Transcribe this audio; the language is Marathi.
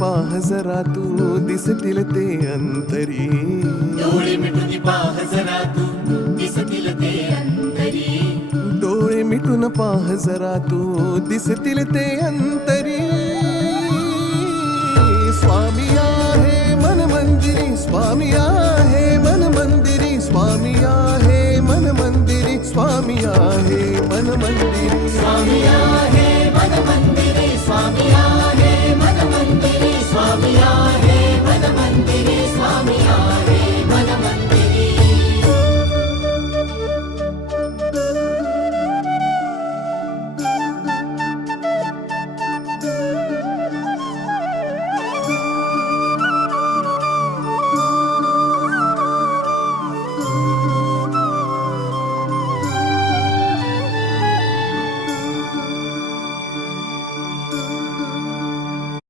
पाह जरा तू दिसतील ते अंतरी. डोळे मिटून पाह जरा तू दिसतील ते अंतरी. डोळे मिटून पाह जरा तू दिसतील ते अंतरी. स्वामी आहे मन मंदिरी, स्वामी आहे मन मंदिरी, स्वामी आहे मन मंदिरी, स्वामी आहे मन मंदिरी. स्वामी